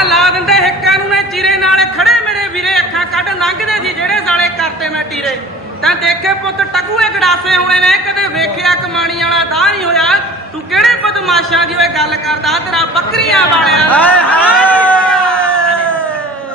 ਆ ਲਾ ਦਿੰਦੇ ਹਿੱਕਾਂ ਨੂੰ ਮੈਂ ਚੀਰੇ ਨਾਲੇ ਖੜੇ ਮੇਰੇ ਵੀਰੇ ਅੱਖਾਂ ਕੱਢ ਲੰਘਦੇ ਸੀ ਜਿਹੜੇ ਸਾਲੇ ਕਰਤੇ ਮੈਂ ਟੀਰੇ। ਤਾਂ ਦੇਖੇ ਪੁੱਤ ਟਕੂਏ ਗੜਾਸੇ ਹੋਣੇ ਨੇ ਕਦੇ ਵੇਖਿਆ ਕਮਾਣੀ ਵਾਲਾ ਦਾ ਨਹੀਂ ਹੋਇਆ। ਤੂੰ ਕਿਹੜੇ ਬਦਮਾਸ਼ਾਂ ਦੀ ਓਏ ਗੱਲ ਕਰਦਾ ਤੇਰਾ ਬੱਕਰੀਆਂ ਵਾਲਿਆਂ ਦਾ।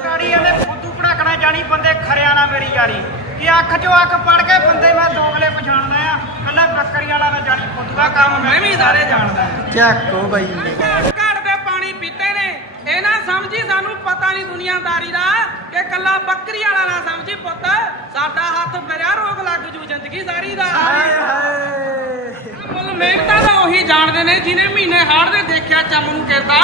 ਗਾੜੀ ਐਵੇਂ ਫੁੱਦੂ ਪੜਾਕਣਾ ਜਾਣੀ ਬੰਦੇ ਖਰਿਆ ਨਾ ਮੇਰੀ ਯਾਰੀ ਕਿ ਅੱਖ ਚੋਂ ਅੱਖ ਪੜ ਕੇ ਬੰਦੇ ਮੈਂ ਦੋਗਲੇ ਪਛਾਣਦਾ ਆ। ਕੱਲਾ ਬੱਕਰੀ ਵਾਲਾ ਨਾ ਜਾਣੀ ਫੁੱਦੂਆ ਕੰਮ ਮੈਂ ਵੀ ਸਾਰੇ ਜਾਣਦਾ ਚੱਕੋ ਬਾਈ ਘੜ ਦੇ ਪਾਣੀ ਪੀਤੇ ਨੇ ਇਹ ਨਾ ਸਮਝੀ ਸਾਨੂੰ ਪਤਾ ਨਹੀਂ ਦੁਨੀਆਦਾਰੀ ਦਾ ਕਿ ਕੱਲਾ ਬੱਕਰੀ ਵਾਲਾ ਨਾ ਸਮਝੀ ਪੁੱਤ। ਸਾਡਾ ਹੱਥ ਫਿਰਿਆ ਰੋਗ ਲੱਗ ਜੂ ਜ਼ਿੰਦਗੀ ਸਾਰੀ ਦਾ। ਮੁੱਲ ਮਿਹਨਤਾਂ ਦਾ ਉਹੀ ਜਾਣਦੇ ਨੇ ਜਿਹਨੇ ਮਹੀਨੇ ਹਾੜ ਦੇ ਦੇਖਿਆ ਚੰਮ ਨੂੰ ਕਿਰਦਾ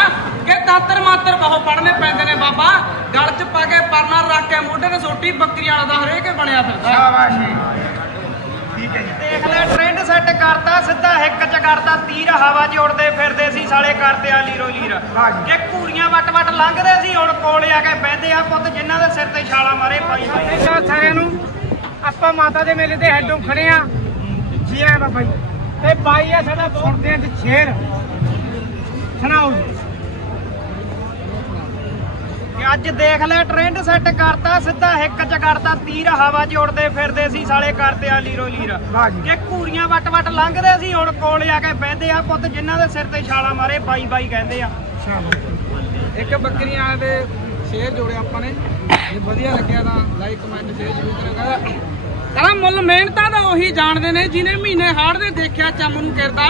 ਕਿ ਤਾਤਰ ਮਾਤਰ ਬਹੁ ਪੜਨੇ ਪੈਂਦੇ ਨੇ ਬਾਬਾ। ਗਲ ਚ ਪਾ ਕੇ ਪਰਨਾ ਰੱਖ ਕੇ ਮੋਢੇ ਤੇ ਸੋਟੀ ਬੱਕਰੀ ਵਾਲਾ ਦਾ ਹਰੇਕ ਬਣਿਆ ਫਿਰਦਾ। ਸ਼ਾਬਾਸ਼ੀ। ਠੀਕ ਹੈ ਦੇਖ ਲੈ ਸਿੱਧਾ ਹਿੱਕ ਚ ਕਰਤਾ ਤੀਰ ਹਵਾ 'ਚ ਉੜਦੇ ਫਿਰਦੇ ਸੀ ਸਾਲੇ ਕਰਦੇ ਆ ਲੀਰੋ ਲੀਰ। ਜੇ ਘੂਰੀਆਂ ਵੱਟ ਵੱਟ ਲੰਘਦੇ ਸੀ ਹੁਣ ਕੋਲੇ ਆ ਕੇ ਬਹਿੰਦੇ ਆ ਪੁੱਤ ਜਿਨ੍ਹਾਂ ਦੇ ਸਿਰ ਤੇ ਛਾਲਾ ਮਾਰੇ ਪਾਈ ਪਾਈ ਸਾਰਿਆਂ ਨੂੰ ਆਪਾਂ ਮਾਤਾ ਦੇ ਮੇਲੇ ਤੇ ਹੈਡੋਂ ਖੜੇ ਆ। ਜੀ ਆ ਬਾਬਾ ਜੀ ਤੇ ਬਾਈ ਆ ਸਾਡਾ ਸੁਣਦੇ ਆ ਤੇ ਸ਼ੇਰ। ਸੁਣਾਓ ਕਿ ਅੱਜ ਦੇਖ ਲੈ ਟ੍ਰੈਂਡ ਸੈੱਟ ਕਰਤਾ ਸਿੱਧਾ ਹਿੱਕ ਚ ਕਰਤਾ ਤੀਰ ਹਵਾ 'ਚ ਉੜਦੇ ਫਿਰਦੇ ਸੀ ਸਾਲੇ ਕਰਦੇ ਆ ਲੀਰੋ ਲੀਰ। ਜੀ। ਘੂਰੀਆਂ ਵੱਟ ਵੱਟ ਲੰਘਦੇ ਸੀ ਹੁਣ ਕੋਲੇ ਆ ਕੇ ਬਹਿੰਦੇ ਆ ਪੁੱਤ ਜਿਨ੍ਹਾਂ ਦੇ ਸਿਰ ਤੇ ਛਾਲਾ ਮਾਰੇ ਬਾਈ ਬਾਈ ਕਹਿੰਦੇ ਆ। ਇੱਕ ਬੱਕਰੀਆਂ ਦੇ ਸ਼ੇਅਰ ਜੋੜੇ ਆਪਾਂ ਨੇ। ਜੇ ਵਧੀਆ ਲੱਗਿਆ ਤਾਂ ਲਾਈਕ ਕਮੈਂਟ ਸ਼ੇਅਰ ਜ਼ਰੂਰ ਕਰਾਂਗਾ ਕਹਿੰਦਾ ਮੁੱਲ ਮਿਹਨਤਾਂ ਦਾ ਉਹੀ ਜਾਣਦੇ ਨੇ ਜਿਹਨੇ ਮਹੀਨੇ ਹਾੜ ਦੇ ਦੇਖਿਆ ਚੰਮ ਨੂੰ ਕਿਰਦਾ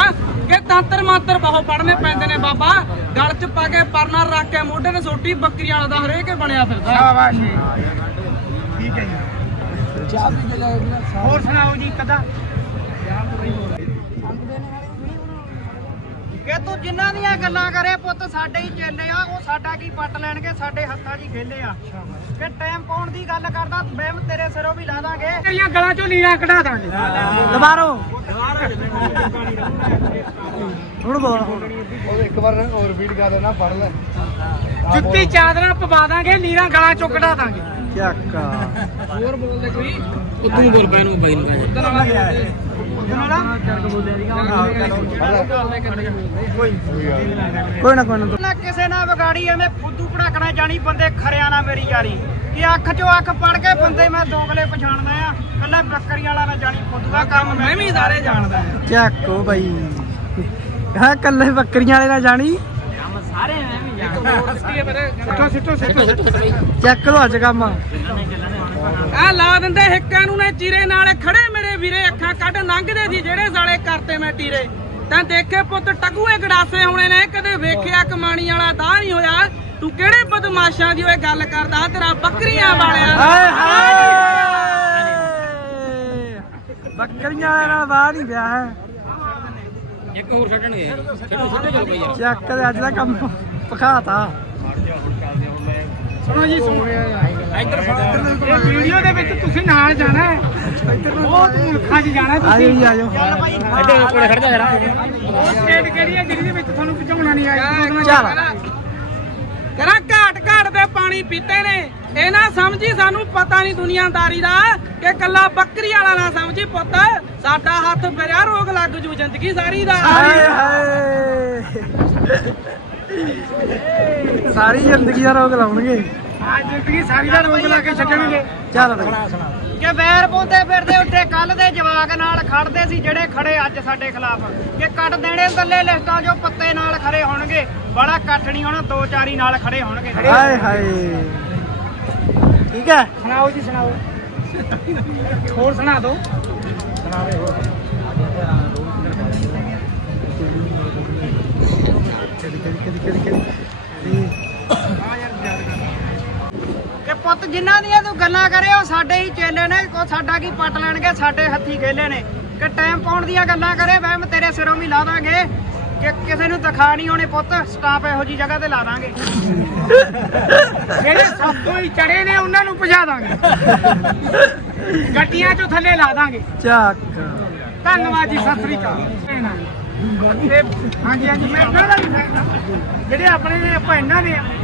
ਕਿ ਤਾਂਤਰ ਮਾਤਰ ਬਹੁ ਪੜਨੇ ਪੈਂਦੇ ਨੇ ਬਾਬਾ। ਗਲ ਚ ਪਾ ਕੇ ਪਰਨਾ ਰੱਖ ਕੇ ਮੋਢੇ ਤੇ ਸੋਟੀ ਬੱਕਰੀ ਵਾਲਾ ਦਾ ਹਰੇਕ ਬਣਿਆ ਫਿਰਦਾ। ਸ਼ਾਬਾਸ਼ੀ ਠੀਕ ਹੈ ਜੀ। ਚਾਹ ਕੇ ਜਾਓ ਹੋਰ ਸੁਣਾਓ ਜੀ ਕਦਾ ਕਿ ਤੂੰ ਜਿਨ੍ਹਾਂ ਦੀਆਂ ਗੱਲਾਂ ਕਰੇ ਪੁੱਤ ਸਾਡੇ ਹੀ ਚੇਲੇ ਆ ਉਹ ਸਾਡਾ ਕੀ ਪੱਟ ਲੈਣਗੇ ਸਾਡੇ ਹੱਥਾਂ 'ਚ ਹੀ ਖੇਲੇ ਆ। ਕਿ ਟਾਈਮ ਪਾਉਣ ਦੀ ਗੱਲ ਕਰਦਾ ਬੈਮ ਤੇਰੇ ਸਿਰੋਂ ਵੀ ਲਾ ਦਾਂਗੇ। ਤੇਰੀਆਂ ਗਲਾਂ ਚੋਂ ਲੀਆਂ ਕਢਾ ਦਾਂਗੇ। ਦੁਬਾਰੋ। ਹੁਣ ਬੋਲ ਇੱਕ ਵਾਰ ਹੋਰ ਵੀਡ ਕਰ ਦੇਣਾ ਪੜ ਲੈ। ਜੁੱਤੀ ਚਾਦਰਾਂ ਪਵਾ ਦਾਂਗੇ ਲੀਰਾਂ ਗਲਾਂ ਚੋਂ ਕਢਾ ਦਾਂਗੇ। ਚੱਕਾ ਹੋਰ ਬੋਲਦੇ ਕੋਈ? ਉਦੋਂ ਬੋਲ ਪੈ ਨੂੰ ਬਾਈ ਨੂੰ ਉਦੋਂ ਵਾਲਾ ਕੋਈ ਨਾ ਕੋਈ ਨਾ। ਨਾ ਕਿਸੇ ਨਾਲ ਵਿਗਾੜੀ ਐਵੇਂ ਫੁੱਦੂ ਪੜਾਕਣਾ ਜਾਣੀ ਬੰਦੇ ਖਰਿਆ ਨਾ ਮੇਰੀ ਯਾਰੀ। ਕਿ ਅੱਖ ਚੋਂ ਅੱਖ ਪੜ ਕੇ ਬੰਦੇ ਮੈਂ ਦੋਗਲੇ ਪਛਾਣਦਾ ਆ ਕੱਲਾ ਬੱਕਰੀ ਵਾਲਾ ਨਾ ਜਾਣੀ ਫੁੱਦੂਆ ਕੰਮ ਮੈਂ। ਵੀ ਸਾਰੇ ਜਾਣਦਾ ਚੱਕੋ ਬਾਈ। ਹਾਂ ਕੱਲੇ ਬੱਕਰੀਆਂ ਵਾਲੇ ਨਾਲ ਜਾਣੀ? ਸਿੱਟੋ ਸਿੱਟੋ ਸਿੱਟੋ ਚੱਕ ਲੋ ਅੱਜ ਕੰਮ। ਆ ਲਾ ਦਿੰਦੇ ਹਿੱਕਾਂ ਨੂੰ ਨੇ ਚੀਰੇ ਨਾਲੇ ਖੜੇ ਮੇਰੇ ਵੀਰੇ ਅੱਖਾਂ ਕੱਢ ਲੰਘਦੇ ਸੀ ਜਿਹੜੇ ਸਾਲੇ ਕਰਤੇ ਮੈਂ ਟੀਰੇ। ਤਾਂ ਦੇਖੇ ਪੁੱਤ ਟਕੂਏ ਗੜਾਸੇ ਹੋਣੇ ਨੇ ਕਦੇ ਵੇਖਿਆ ਕਮਾਣੀ ਵਾਲਾ ਦਾ ਨਹੀਂ ਹੋਇਆ। ਤੂੰ ਕਿਹੜੇ ਬਦਮਾਸ਼ਾਂ ਦੀ ਓਏ ਗੱਲ ਕਰਦਾ ਤੇਰਾ ਬੱਕਰੀਆਂ ਵਾਲਿਆਂ ਹਾਏ। ਹਾਏ ਬੱਕਰੀਆਂ ਨਾਲ ਬਾਹ ਨਹੀਂ ਪਿਆ ਹੈ। ਇੱਕ ਹੋਰ ਛੱਡਣਗੇ ਛੱਡੋ ਛੱਡੋ ਚਲੋ ਬਈ ਚੱਕ ਦੇ ਅੱਜ ਦਾ ਕੰਮ ਪਖਾਤਾ ਸੁਣੋ ਜੀ ਸੁਣੋ। ਇਹ ਵੀਡੀਓ ਦੇ ਵਿੱਚ ਤੁਸੀਂ ਨਾਲ ਜਾਣਾ ਹੈ। ਬਹੁਤ ਮੁਲਕਾਂ 'ਚ ਜਾਣਾ ਆਜੋ ਤੁਸੀਂ। ਜੀ ਆਜੋ। ਕੋਲੇ ਖੜ ਜਾ ਜਰਾ। ਉਹ ਸਟੇਟ ਕਿਹੜੀ ਹੈ ਜਿਹਦੇ ਵਿੱਚ ਤੁਹਾਨੂੰ ਪਹੁੰਚਾਉਣਾ ਨਹੀਂ ਆਇਆ? ਚੱਲ। ਕਰਾ ਘਾਟ ਘਾਟ ਦੇ ਪਾਣੀ ਪੀਤੇ ਨੇ। ਇਹ ਨਾ ਸਮਝੀ ਸਾਨੂੰ ਪਤਾ ਨਹੀਂ ਦੁਨੀਆਦਾਰੀ ਦਾ ਕਿ ਕੱਲਾ ਬੱਕਰੀ ਵਾਲਾ ਨਾ ਸਮਝੀ ਪੁੱਤ। ਸਾਡਾ ਹੱਥ ਫਿਰਿਆ ਰੋਗ ਲੱਗ ਜੂ ਜ਼ਿੰਦਗੀ ਸਾਰੀ ਦਾ। ਹਾਏ ਹਾਏ। ਸਾਰੀ ਜ਼ਿੰਦਗੀ ਦਾ ਰੋਗ ਲਾਉਣਗੇ। ਆ ਜ਼ਿੰਦਗੀ ਸਾਰੀ ਦਾ ਰੋਗ ਲਾ ਕੇ ਛੱਡਣਗੇ। ਚੱਲ ਬਈ। ਕਿ ਵੈਰ ਪਾਉਂਦੇ ਫਿਰਦੇ ਉੱਤੇ ਕੱਲ ਦੇ ਜਵਾਕ ਨਾਲ ਖੜਦੇ ਸੀ ਜਿਹੜੇ ਖੜੇ ਅੱਜ ਸਾਡੇ ਖਿਲਾਫ। ਕਿ ਕੱਟ ਦੇਣੇ ਗੱਲੇ ਲਿਸਟਾਂ ਜੋ ਪੱਤੇ ਨਾਲ ਖੜੇ ਹੋਣਗੇ। ਬੜਾ ਇਕੱਠ ਨਹੀਂ ਹੋਣਾ ਦੋ ਚਾਰੀ ਨਾਲ ਖੜੇ ਹੋਣਗੇ। ਹਾਏ ਹਾਏ। ਠੀਕ ਹੈ? ਸੁਣਾਓ ਜੀ ਸੁਣਾਓ। ਹੋਰ ਸੁਣਾ ਦਿਓ ਕਿ ਦੀਆਂ ਤੂੰ ਗੱਲਾਂ ਕਰੇ ਉਹ ਸਾਡੇ ਹੀ ਚੇਲੇ ਨੇ ਉਹ ਸਾਡਾ ਕੀ ਪੱਟ ਲੈਣਗੇ ਸਾਡੇ ਹੱਥੀ ਖੇਲੇ ਨੇ। ਕਿ ਟਾਈਮ ਪਾਉਣ ਦੀਆਂ ਗੱਲਾਂ ਕਰੇ ਵਹਿਮ ਤੇਰੇ ਸਿਰੋਂ ਵੀ ਲਾ ਦਾਂਗੇ। ਕਿ ਕਿਸੇ ਨੂੰ ਦਿਖਾ ਨਹੀਂ ਹੋਣੇ ਪੁੱਤ ਸਟਾਪ ਇਹੋ ਜੀ ਜਗ੍ਹਾ ਤੇ ਲਾ ਦਾਂਗੇ। ਜਿਹੜੇ ਸਭ ਤੋਂ ਹੀ ਚੜੇ ਨੇ ਉਹਨਾਂ ਨੂੰ ਭਜਾ ਦਾਂਗੇ। ਗੱਡੀਆਂ 'ਚੋਂ ਥੱਲੇ ਲਾ ਦਾਂਗੇ। ਚੱਕ। ਧੰਨਵਾਦ ਜੀ ਸਤਿ ਸ੍ਰੀ ਅਕਾਲ। ਹਾਂਜੀ ਹਾਂਜੀ ਮੈਂ ਇਹਨਾਂ ਦਾ ਜਿਹੜੇ ਆਪਣੇ ਨੇ ਆਪਾਂ ਇਹਨਾਂ ਦੇ